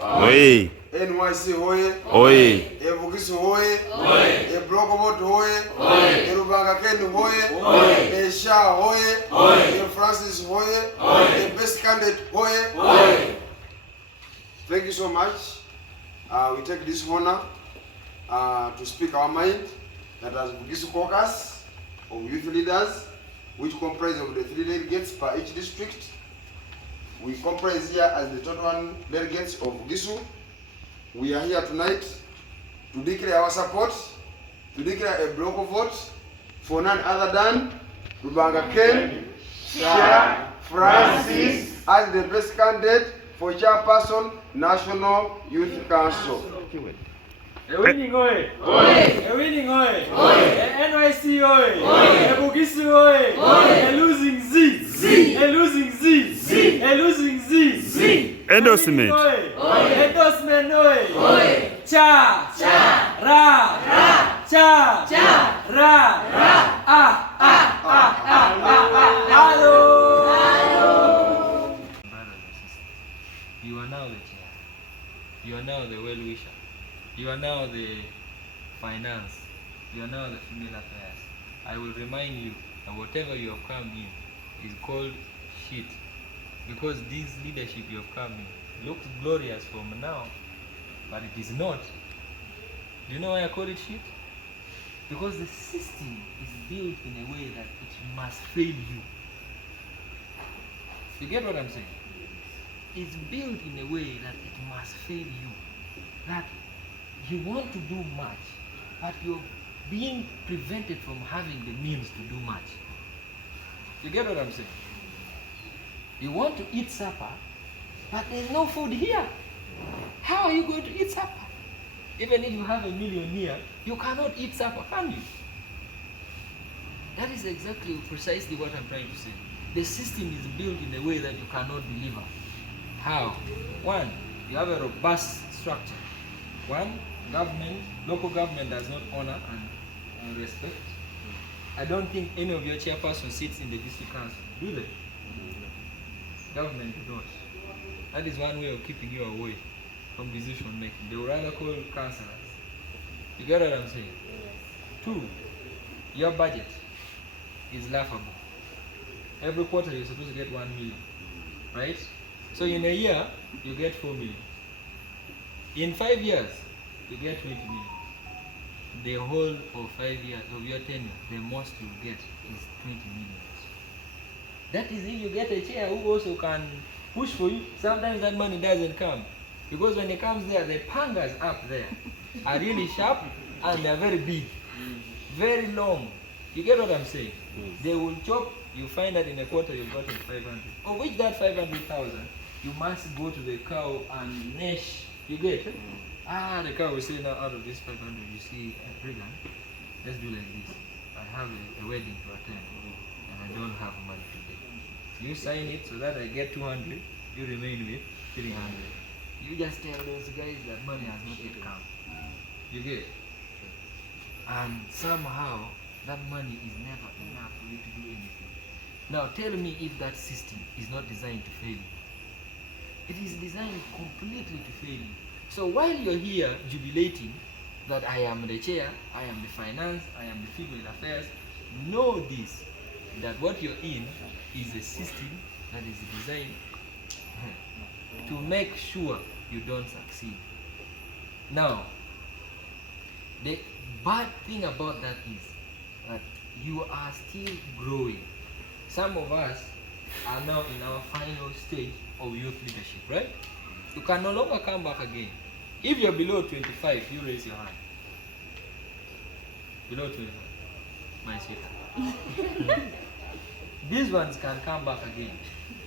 Oye. NYC hoye. Oye. Bugisu hoye. Delegates hoye. Rubanga Ken hoye. Shaa hoye. Francis hoye. Best candidate hoye. Thank you so much. We take this honor to speak our mind that as Bugisu caucus of youth leaders, which comprise of the 3 delegates per each district. We comprise here as the total delegates of Bugisu. We are here tonight to declare our support, to declare a block vote for none other than Rubanga Ken, Shaa, Francis as the best candidate for Chairperson, National Youth Council. A winning oye! A winning oye! A NYC oye! A Bugisu oye! A losing Z! A losing Z! A losing Z! Endorsement. Endorsement oye! Cha! Ra! Cha! Ra! Hello! You are now the chair. You are now the well-wisher. You are now the finance. You are now the female affairs. I will remind you that whatever you have come in is called shit. Because this leadership you have come in looks glorious from now, but it is not. Do you know why I call it shit? Because the system is built in a way that it must fail you. You get what I'm saying? It's built in a way that it must fail you. That you want to do much, but you're being prevented from having the means to do much. You get what I'm saying? You want to eat supper, but there's no food here. How are you going to eat supper? Even if you have $1 million here, you cannot eat supper, can you? That is exactly precisely what I'm trying to say. The system is built in a way that you cannot deliver. How? One, you have a robust structure. One, government, local government does not honor and respect. I don't think any of your chairpersons sits in the district council, do they? Government do not. That is one way of keeping you away from decision making. They would rather call councillors. You get what I'm saying? Two, your budget is laughable. Every quarter you're supposed to get 1 million, right? So in a year, you get 4 million. In 5 years, you get 20 million. The whole of 5 years of your tenure, the most you get is 20 million. That is if you get a chair who also can push for you. Sometimes that money doesn't come. Because when it comes there, the pangas up there are really sharp and they're very big, very long. You get what I'm saying? They will chop, you find that in a quarter you've gotten 500. Of which that 500,000, you must go to the cow and nesh. You get it? The cow will say, now out of this 500, you see, Regan, let's do like this. I have a wedding to attend and I don't have money today. You sign it so that I get 200, you remain with 300. You just tell those guys that money has not yet come. You get it? And somehow, that money is never enough for you to do anything. Now tell me if that system is not designed to fail you. It is designed completely to fail you. So while you're here jubilating that I am the chair, I am the finance, I am the female affairs, know this, that what you're in is a system that is designed to make sure you don't succeed. Now, the bad thing about that is that you are still growing. Some of us are now in our final stage of youth leadership, right? You can no longer come back again. If you're below 25, you raise your hand. Below 25, my sweetheart. These ones can come back again.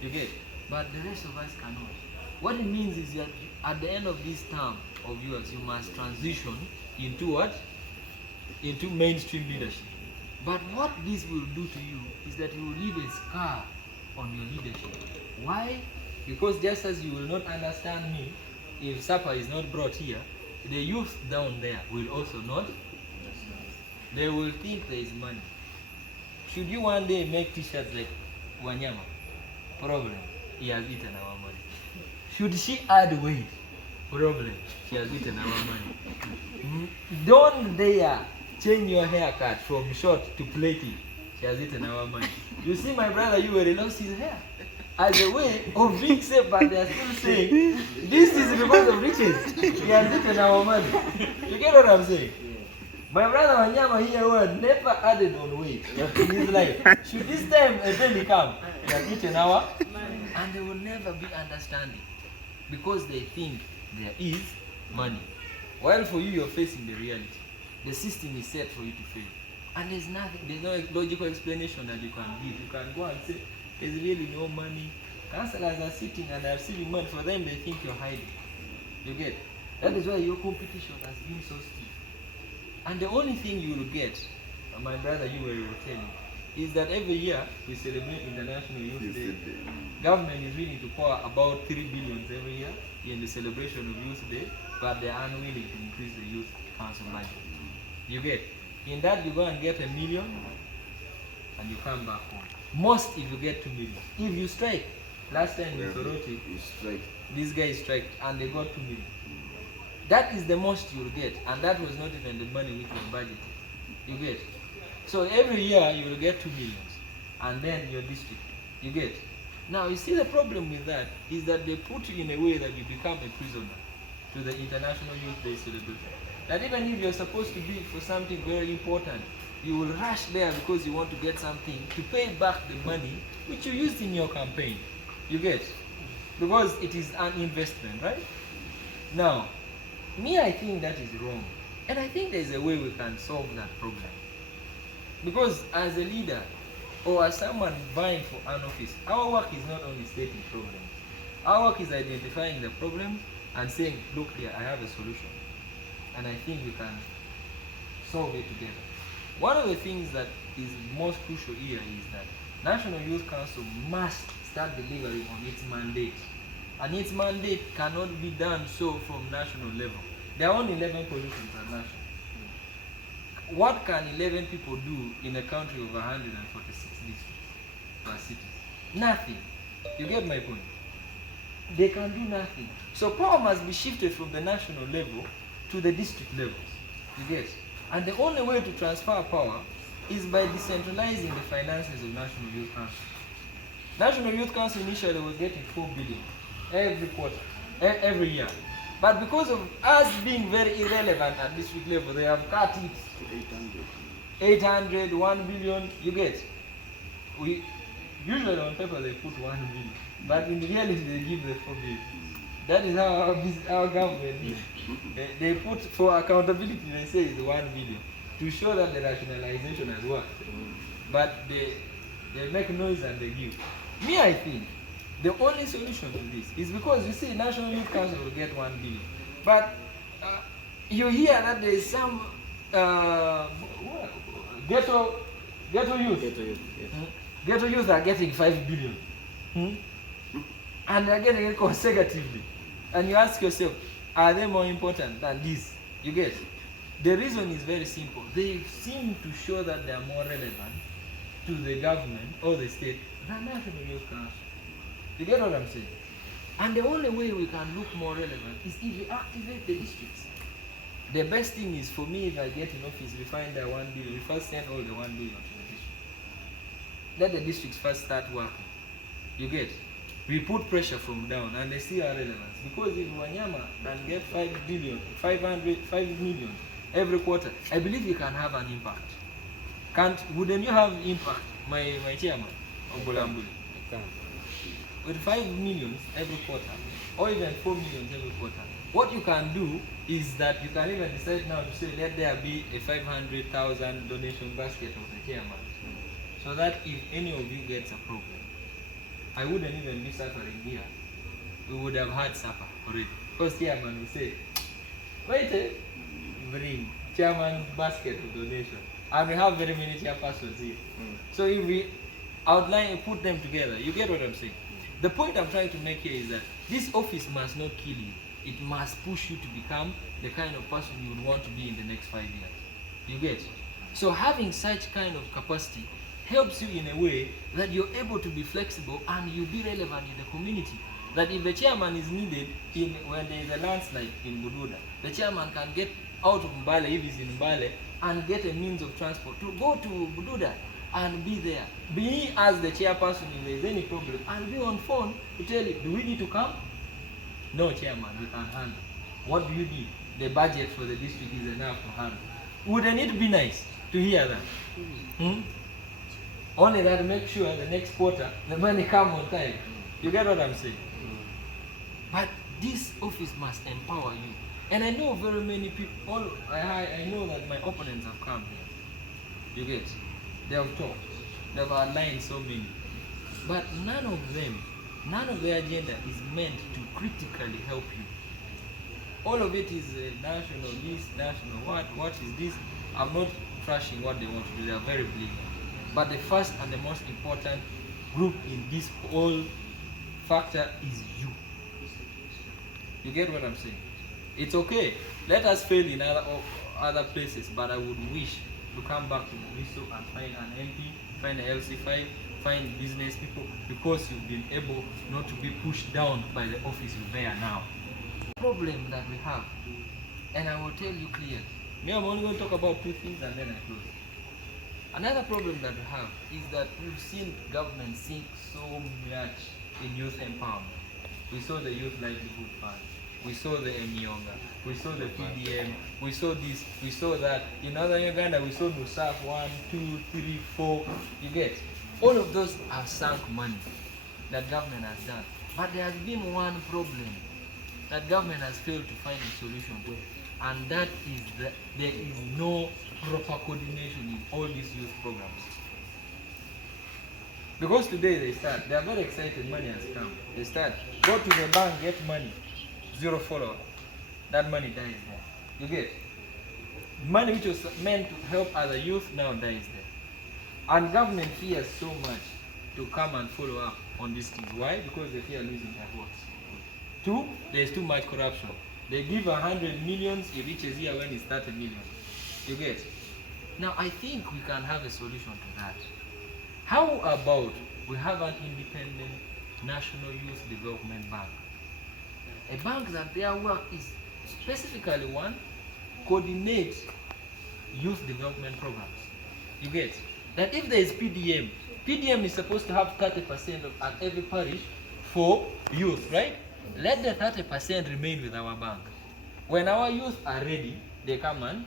You get? But the rest of us cannot. What it means is that at the end of this term of yours, you must transition into what? Into mainstream leadership. But what this will do to you is that you will leave a scar on your leadership. Why? Because just as you will not understand me if supper is not brought here, the youth down there will also not. They will think there is money. Should you one day make t-shirts like Wanyama, problem, he has eaten our money. Should she add weight, problem. She has eaten our money. Don't dare change your haircut from short to plaited. She has eaten our money. You see, my brother, you already lost his hair. As a way of being safe, but they are still saying, this is because of riches. He has eaten our money. You get what I'm saying? My brother Wanyama here were never added on weight in his life. Should this time a penny come, he has eaten our, and they will never be understanding. Because they think there is money. While for you, you're facing the reality. The system is set for you to fail. And there's nothing, there's no logical explanation that you can give. You can go and say, there's really no money. Counselors are sitting and are receiving money. For them, they think you're hiding. You get? That is why your competition has been so stiff. And the only thing you will get, my brother, you will tell me, is that every year we celebrate International Youth Day. Government is willing to pour about 3 billion every year in the celebration of Youth Day, but they are unwilling to increase the Youth Council budget. You get? In that, you go and get 1 million, and you come back home. Most if you get 2 million. If you strike, last time in Soroti, these guys strike, and they got 2 million. That is the most you'll get, and that was not even the money which was budgeted. You get? So every year you will get 2 million, and then your district. You get? Now you see the problem with that is that they put you in a way that you become a prisoner to the International Youth Day celebration. That even if you're supposed to be for something very important, you will rush there because you want to get something to pay back the money which you used in your campaign. You get? Because it is an investment, right? Now, me, I think that is wrong. And I think there's a way we can solve that problem. Because as a leader, or as someone vying for an office, our work is not only stating problems. Our work is identifying the problem and saying, look here, I have a solution. And I think we can solve it together. One of the things that is most crucial here is that National Youth Council must start delivering on its mandate. And its mandate cannot be done so from national level. There are only 11 positions at national. What can 11 people do in a country of 146 districts per city? Nothing. You get my point? They can do nothing. So power must be shifted from the national level to the district levels. You get? And the only way to transfer power is by decentralizing the finances of National Youth Council. National Youth Council initially was getting 4 billion every quarter, every year. But because of us being very irrelevant at district level, they have cut it to 800, 1 billion, you get. We usually on paper they put 1 billion, but in reality they give the 4 billion. That is how our government is. They put for accountability, they say it's 1 billion to show that the rationalization has worked. But they make noise and they give. Me, I think the only solution to this is because you see, National Youth Council will get 1 billion, but you hear that there is some ghetto youth. Ghetto youth are getting 5 billion, and they are getting it consecutively. And you ask yourself, are they more important than this? You get? The reason is very simple. They seem to show that they are more relevant to the government or the state than National Youth Council. You get what I'm saying? And the only way we can look more relevant is if we activate the districts. The best thing is for me, if I get in office, we find that 1 billion, we first send all the 1 billion to the district. Let the districts first start working. You get? We put pressure from down and they see our relevance. Because if Wanyama can get 5 million every quarter, I believe we can have an impact. Wouldn't you have impact, my chairman, Obulambuli? With 5 million every quarter, or even 4 million every quarter, what you can do is that you can even decide now to say, let there be a 500,000 donation basket of the chairman. So that if any of you gets a problem, I wouldn't even be suffering here. We would have had supper already. Because chairman will say, wait, bring chairman's basket of donation. And we have very many chairpersons here. So if we outline and put them together, you get what I'm saying? The point I'm trying to make here is that this office must not kill you. It must push you to become the kind of person you would want to be in the next 5 years. You get? So having such kind of capacity helps you in a way that you're able to be flexible and you be relevant in the community. that if the chairman is needed when there is a landslide in Bududa, the chairman can get out of Mbale if he's in Mbale and get a means of transport to go to Bududa and be there. Be as the chairperson if there is any problem and be on phone to tell you, do we need to come? No, chairman, we can handle. What do you need? The budget for the district is enough to handle. Wouldn't it be nice to hear that? Only that make sure the next quarter the money come on time. You get what I'm saying? But this office must empower you. And I know very many people, I know that my opponents have come here. You get? They have talked. They have outlined so many. But none of their agenda is meant to critically help you. All of it is national, this, national, what is this? I'm not trashing what they want to do, they are very brilliant. But the first and the most important group in this whole factor is you. You get what I'm saying? It's okay. Let us fail in other places, but I would wish to come back to Bugisu and find an MP, find an LC5, find business people, because you've been able not to be pushed down by the office you bear now. Problem that we have, and I will tell you clearly. Me, I'm only going to talk about two things and then I close. Another problem that we have is that we've seen government sink so much in youth empowerment. We saw the Youth Livelihood Fund, we saw the Emyonga, we saw the PDM, we saw this, we saw that. In Northern Uganda, we saw NUSAF 1, 2, 3, 4. You get? All of those have sunk money that government has done. But there has been one problem that government has failed to find a solution to, and that is that there is no proper coordination in all these youth programs. Because today they are very excited, money has come. They start, go to the bank, get money, zero follow-up. That money dies there. You get? Money which was meant to help other youth now dies there. And government fears so much to come and follow up on these things. Why? Because they fear losing their votes. Two, there's too much corruption. They give 100 millions, it reaches here when it's 30 million. You get? Now I think we can have a solution to that. How about we have an independent National Youth Development Bank? A bank that their work is specifically one, coordinate youth development programs. You get? That if there is PDM, PDM is supposed to have 30% at every parish for youth, right? Let the 30% remain with our bank. When our youth are ready, they come and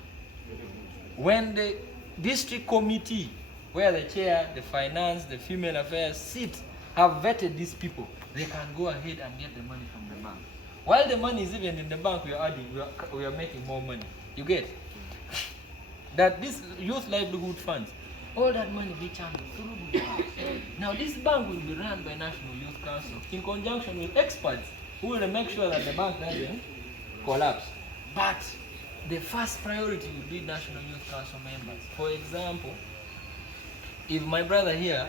when the district committee, where the chair, the finance, the female affairs sit, have vetted these people, they can go ahead and get the money from the bank. While the money is even in the bank, we are making more money. You get? That this youth livelihood funds, all that money be channeled through the bank. Now this bank will be run by National Youth Council in conjunction with experts who will make sure that the bank doesn't collapse. But the first priority will be National Youth Council members. For example, if my brother here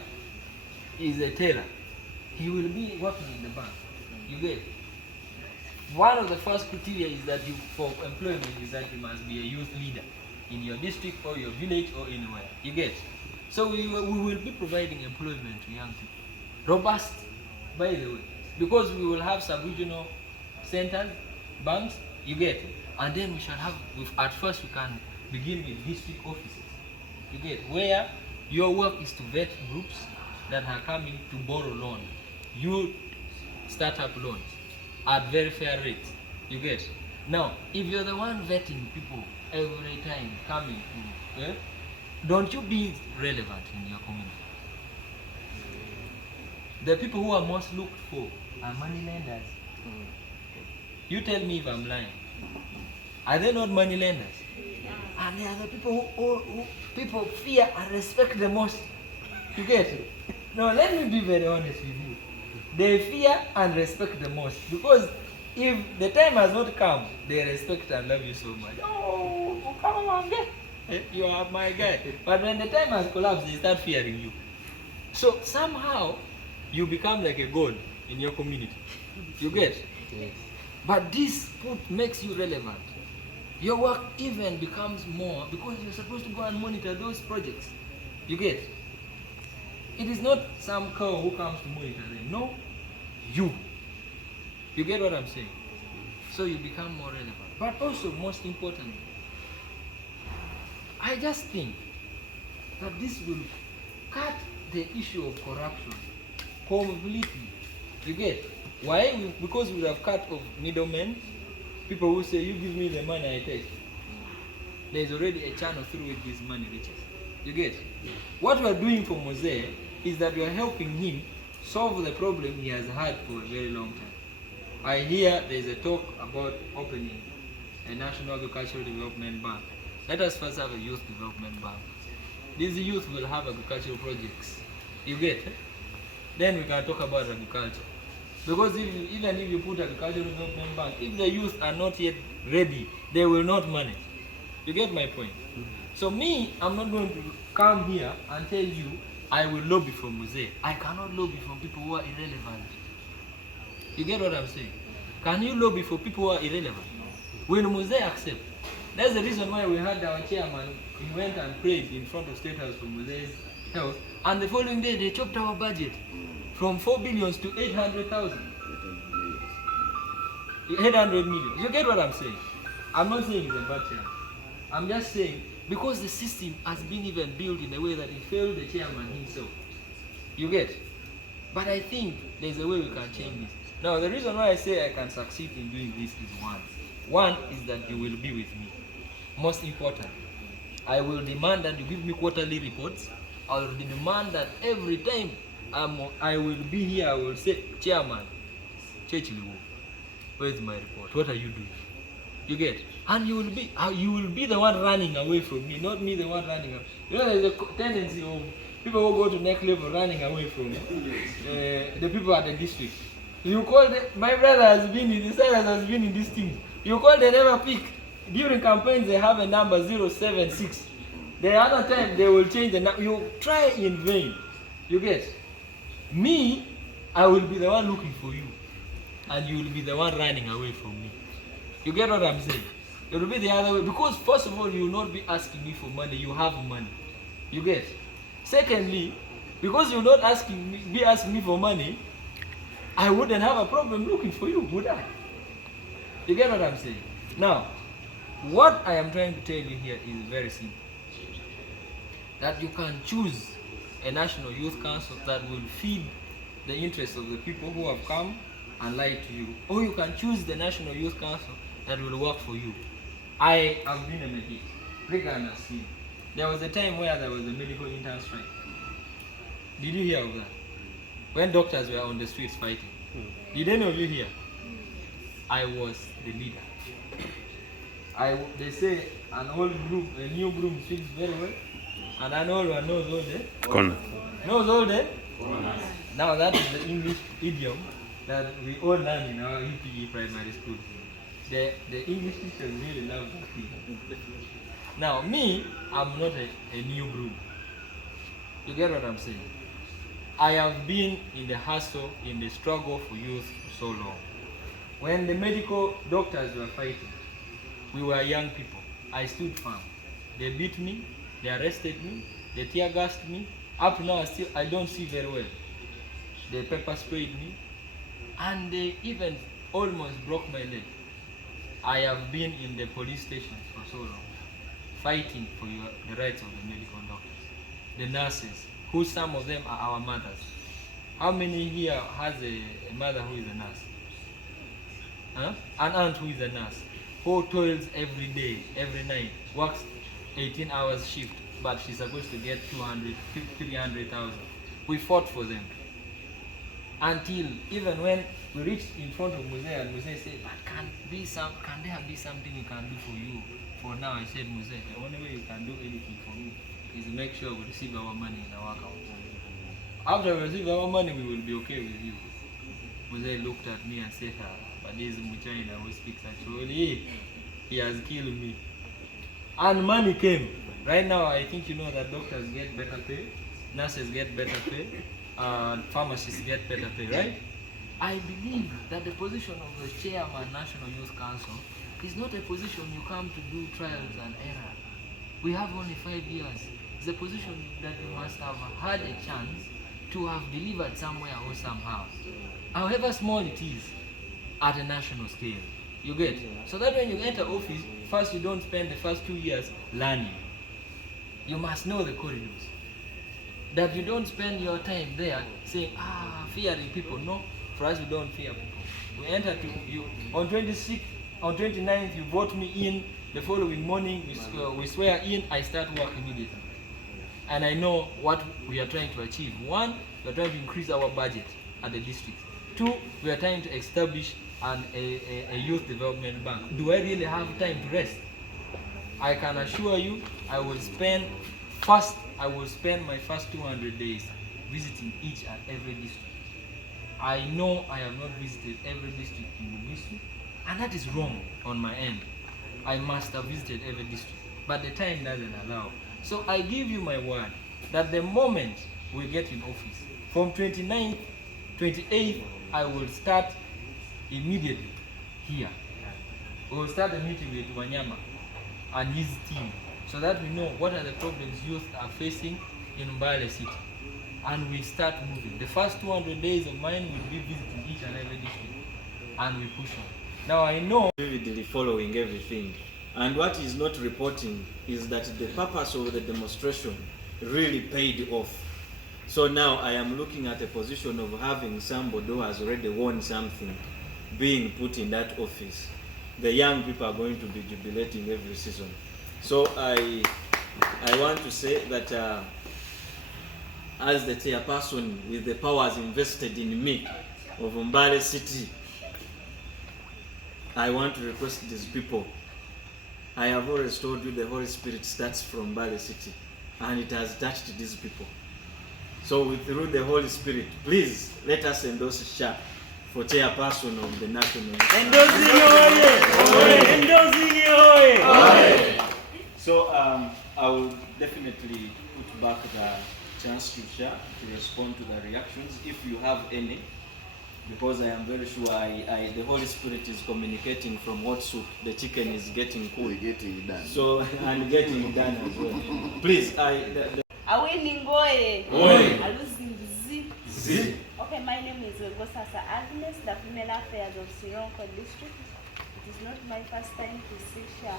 is a tailor, he will be working in the bank. You get? One of the first criteria is that for employment is that you must be a youth leader in your district or your village or anywhere. You get? So we will be providing employment to young people. Robust, by the way, because we will have sub-regional centers, banks, you get? And then we shall have, at first we can begin with district offices. You get? Where your work is to vet groups that are coming to borrow loan. You startup loans at very fair rates. You get? Now, if you're the one vetting people every time coming to, don't you be relevant in your community? The people who are most looked for are money lenders. You tell me if I'm lying. Are they not money lenders? And they are the people who people fear and respect the most. You get it? Now let me be very honest with you. They fear and respect the most, because if the time has not come, they respect and love you so much. Oh, come on, you are my guy. But when the time has collapsed, they start fearing you. So somehow you become like a god in your community. You get? Yes. But this makes you relevant. Your work even becomes more because you're supposed to go and monitor those projects. You get? It is not some cow who comes to monitor them. No, you. You get what I'm saying? So you become more relevant. But also, most importantly, I just think that this will cut the issue of corruption completely. You get? Why? Because we have cut off middlemen, people who say, you give me the money I take. There's already a channel through which this money reaches. You get? What we are doing for Mose is that we are helping him solve the problem he has had for a very long time. I hear there's a talk about opening a National Agricultural Development Bank. Let us first have a youth development bank. These youth will have agricultural projects. You get? Then we can talk about agriculture. Because even if you put agricultural development bank, if the youth are not yet ready, they will not manage. You get my point? So me, I'm not going to come here and tell you I will lobby for Mose. I cannot lobby for people who are irrelevant. You get what I'm saying? Can you lobby for people who are irrelevant? Will Mose accept? That's the reason why we had our chairman, he went and prayed in front of State House for Mose's health, and the following day they chopped our budget from 4 billion to 800,000. 800 million. You get what I'm saying? I'm not saying it's a bad chairman. I'm just saying, because the system has been even built in a way that it failed the chairman himself. You get? But I think there's a way we can change this. Now, the reason why I say I can succeed in doing this is one. One is that you will be with me. Most important, I will demand that you give me quarterly reports. I will demand that every time I will be here, I will say, Chairman, where's my report? What are you doing? You get? And you will be the one running away from me, not me the one running away. You know, there's a tendency of people who go to next level running away from the people at the district. You call my brother has been in this has been in this team. You call, they never pick. During campaigns they have a number 076. The other time they will change the number. You try in vain. You get? Me, I will be the one looking for you, and you will be the one running away from me. You get what I'm saying? It will be the other way, because first of all, you will not be asking me for money. You have money. You get? Secondly, because you will not be asking me for money, I wouldn't have a problem looking for you, would I? You get what I'm saying? Now, what I am trying to tell you here is very simple. That you can choose a National Youth Council that will feed the interests of the people who have come and lied to you. Or you can choose the National Youth Council that will work for you. I have been a medic. Regan has seen. There was a time where there was a medical intern strike. Did you hear of that? When doctors were on the streets fighting. Did any of you hear? I was the leader. They say an old broom, a new broom sweeps very well, and an old one knows all the corner. Knows all the corners. Now that is the English idiom that we all learn in our UPE primary school. The English teachers really love that thing. Now me, I'm not a new broom. You get what I'm saying? I have been in the hustle, in the struggle for youth for so long. When the medical doctors were fighting, we were young people. I stood firm. They beat me, they arrested me, they tear gassed me. Up to now, I don't see very well. They pepper sprayed me, and they even almost broke my leg. I have been in the police stations for so long, fighting for the rights of the medical doctors, the nurses, who some of them are our mothers. How many here has a mother who is a nurse? Huh? An aunt who is a nurse, who toils every day, every night, works 18 hours shift, but she's supposed to get 300,000. We fought for them. Until even when we reached in front of Mose, and Mose said, can there be something we can do for you? For now, I said, Mose, the only way you can do anything for me is make sure we receive our money in our account. After we receive our money, we will be okay with you. Mose looked at me and said, but this Muchaina who speaks actually, he has killed me. And money came. Right now, I think you know that doctors get better pay, nurses get better pay, pharmacists get better pay, right? I believe that the position of the chairman National Youth Council is not a position you come to do trials and error. We have only 5 years. It's a position that you must have had a chance to have delivered somewhere or somehow. However small it is, at a national scale. You get? So that when you enter office, first you don't spend the first 2 years learning. You must know the corridors. That you don't spend your time there saying, fearing people. No, for us we don't fear people. We enter to you on 26th, on 29th you vote me in. The following morning we swear in. I start work immediately, and I know what we are trying to achieve. One, we are trying to increase our budget at the district. Two, we are trying to establish a youth development bank. Do I really have time to rest? I can assure you, I will spend my first 200 days visiting each and every district. I know I have not visited every district in Bugisu, and that is wrong on my end. I must have visited every district, but the time doesn't allow. So I give you my word that the moment we get in office, from 29th, 28th, I will start immediately here. We will start a meeting with Wanyama and his team so that we know what are the problems youth are facing in Mbale City. And we start moving. The first 200 days of mine will be visiting each and every district, and we push on. Now I know vividly following everything, and what is not reporting is that the purpose of the demonstration really paid off. So now I am looking at a position of having somebody who has already won something being put in that office. The young people are going to be jubilating every season. So I want to say that as the chairperson with the powers invested in me of Mbale City, I want to request these people. I have always told you the Holy Spirit starts from Mbale City, and it has touched these people. So through the Holy Spirit, please let us endorse Shaa for chairperson of the national. So I will definitely put back the chance to Shaa to respond to the reactions if you have any, because I am very sure the Holy Spirit is communicating from what soup the chicken is getting cool. Getting done. So and getting done as well. Please, Okay, my name is Gosasa Agnes, the Female Affairs of Sironko District. It is not my first time to see Shaa.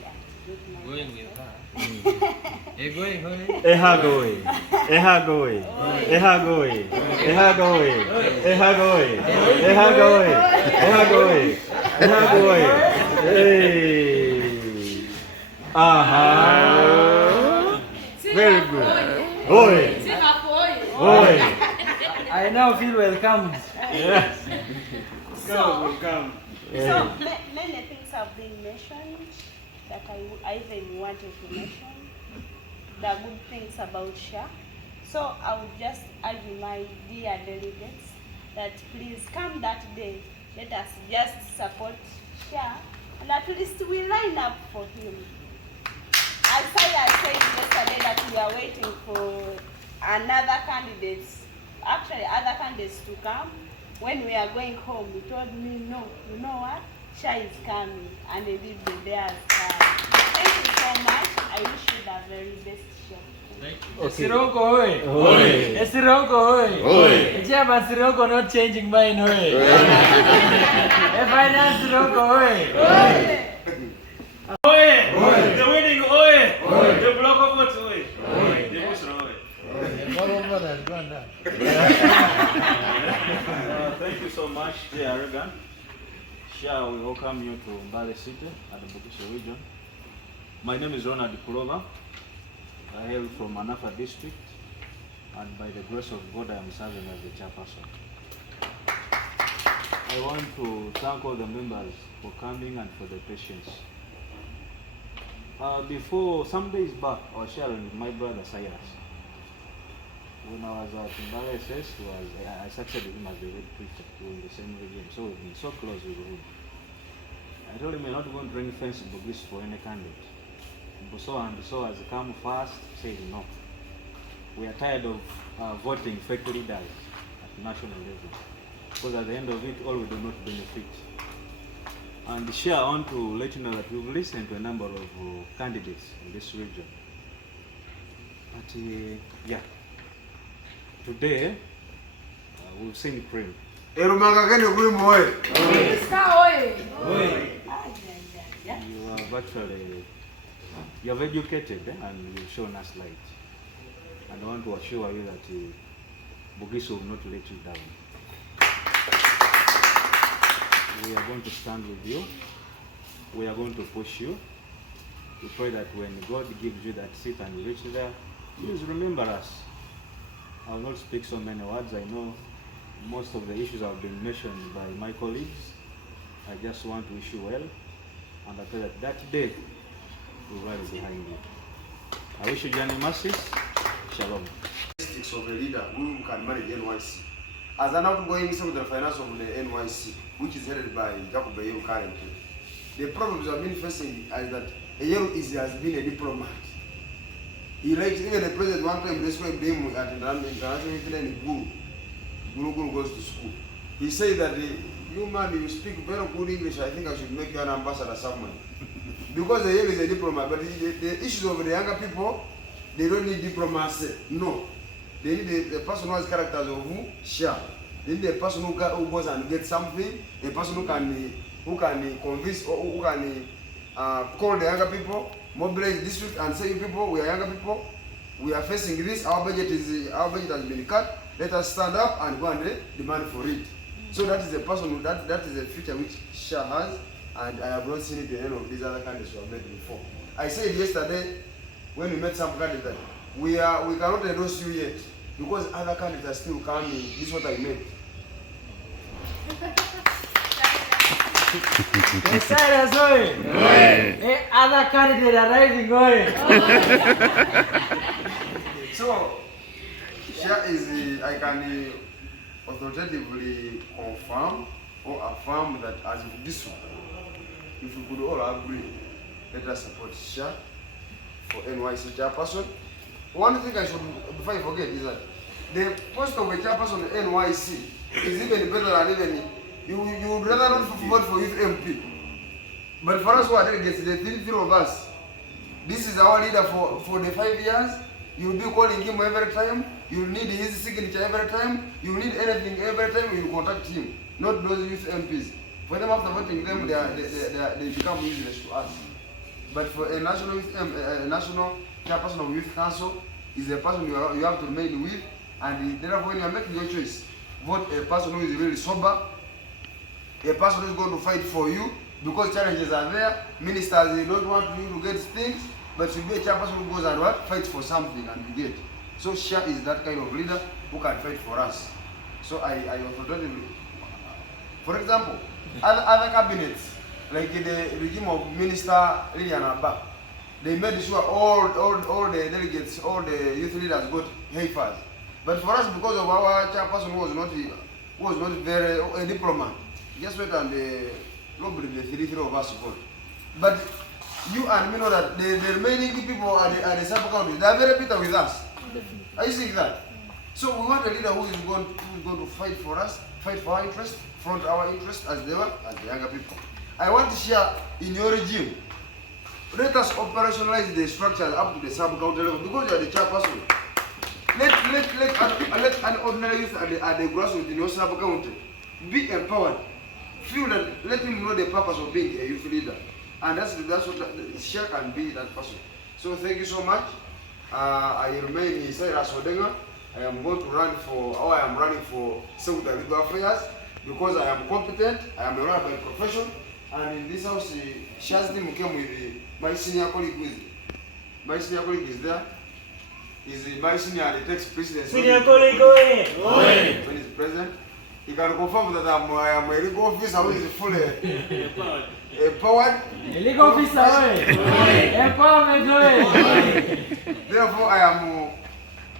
Yeah, it is not my going first with time. her. You're going home. Ehagoi. Ehagoi. Ehagoi. Ehagoi. Ehagoi. Ehagoi. Ehagoi. Ehagoi. Hey. Aha. Very good. Oi. Oi. I now feel welcomed. Yes. So, Come. many things have been mentioned that I even wanted to mention. The good things about Shaa. So I would just urge my dear delegates that please come that day. Let us just support Shaa, and at least we line up for him. As I said yesterday that we are waiting for another candidates, actually other candidates to come. When we are going home, he told me, no, you know what? Shaa is coming, and indeed the day has come. Thank you so much. I wish you the very best, Shaa. Sironko hoy. Hoy. Sironko hoy. Hoy. Chairman Sironko not changing mine hoy. Finance Sironko hoy. Hoy. The winning hoy. The block of votes hoy. The motion hoy. Thank you so much, Chairperson. Shaa, we welcome you to Mbale City at the Bugisu region. My name is Ronald Kulova. I hail from Manafa district, and by the grace of God, I am serving as the chairperson. I want to thank all the members for coming and for the patience. Before, some days back, I was sharing with my brother Cyrus. When I was at Mbale SS, I succeeded him as the head preacher. We were in the same regime, so we've been so close with him. I told him we're not going to ring fence Bugisu for any candidate. So has come first, said no. We are tired of voting fake leaders at national level, because at the end of it, all we do not benefit. And Shaa, I want to let you know that we've listened to a number of candidates in this region. But yeah, today we've seen cream. Erumanga kene kulimu hoye. You have educated and you've shown us light. And I want to assure you that Bugisu will not let you down. We are going to stand with you. We are going to push you. We pray that when God gives you that seat and you reach there, please remember us. I will not speak so many words. I know most of the issues have been mentioned by my colleagues. I just want to wish you well. And I pray that that day will rise behind you. I wish you journey mercies. Shalom. Of a leader who can manage NYC. As an outgoing secretary of finance of the NYC, which is headed by Jacob Ayero currently, the problems I've been facing is that Ayero has been a diplomat. He likes even the president one time described him at international training. Guru goes to school. He said that you man, you speak very good English. I think I should make you an ambassador somewhere. Because Ayero is a diplomat, but the issues of the younger people, they don't need diplomacy. No. They need a person who has characters of who? Shaa. They need a person who goes and gets something, a person who can convince or who can call the younger people, mobilize district and say, people, we are younger people, we are facing this, our budget has been cut, let us stand up and go and demand for it. So that is a person that is a future which Shaa has, and I have not seen it in any of these other candidates who have met before. I said yesterday when we met some candidates, we cannot endorse you yet because other candidates are still coming. This is what I meant. Other candidate arriving. So, Shaa is I can authoritatively confirm or affirm that as of this one, if we could all agree, let us support Shaa for NYC chairperson. One thing I should, before I forget, is that the post of a chairperson in NYC is even better than even, you would rather not vote for youth MP. But for us who are delegates, the three of us, this is our leader for the 5 years. You'll be calling him every time. You'll need his signature every time. You'll need anything every time you contact him. Not those youth MPs. For them, after voting them, they become useless to us. But for a national chairperson of youth council is a person you have to remain with, and therefore when you are making your choice, vote a person who is really sober, a person who is going to fight for you, because challenges are there. Ministers, they don't want you to get things, but should be a chairperson who goes and fights for something and you get. So Shaa is that kind of leader who can fight for us. So I authoritatively, for example, other cabinets, like the regime of Minister Lilian Abba, they made sure all the delegates, all the youth leaders got heifers. But for us, because of our chairperson was not very a diplomat, just went and nobody the three of us vote. But you and me know that the remaining people at the sub-county, they are very bitter with us. I see that. So we want a leader who is going to fight for us, fight for our interest, front our interest as they were, as the younger people. I want to share in your regime. Let us operationalize the structures up to the sub-county level because you are the chairperson. Let an ordinary youth at the grassroots in your sub-county be empowered. Feel that, let him know the purpose of being a youth leader. And that's what Shaa can be, that person. So thank you so much. I remain Cyrus Odenga. I am running for Secretary of Legal Affairs because I am competent, I am a lawyer by profession, and in this house, Shaa's team came with my senior colleague with my senior colleague is there. Is my senior and he takes precedence. Senior colleague, go ahead. When he's present, he can confirm that I am a legal officer who is fully empowered. A legal officer, empowerment. Therefore, I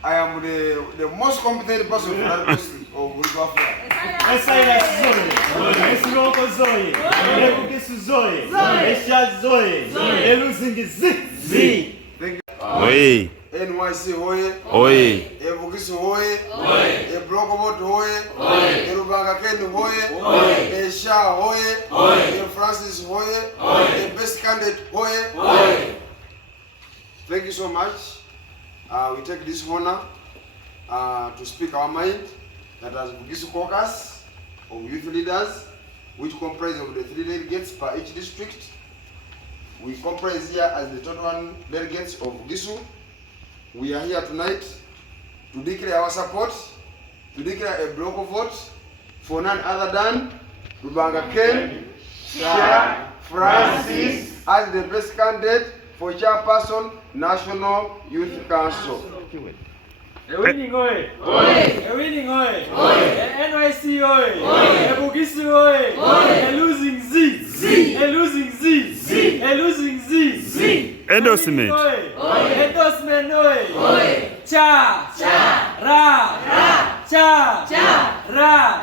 am the most competent person for that person of legal affairs. NYC hoye, Bugisu hoye, Blogobot hoye, Rubanga Ken hoye, Shaa hoye, Francis hoye, best candidate hoye. Thank you so much. We take this honor to speak our mind that as Bugisu caucus, of youth leaders, which comprise of the 3 delegates per each district. We comprise here as the total delegates of Bugisu. We are here tonight to declare our support, to declare a block vote for none other than Lubanga Ken Shaa Francis as the best candidate for Chairperson, National Youth Council. A winning oil! A winning oil! A NYC oil! A Bugisu oil! A losing Z! A losing Z! A losing Z! Endorsement! Endorsement oil! Cha! Ra! Cha! Ra!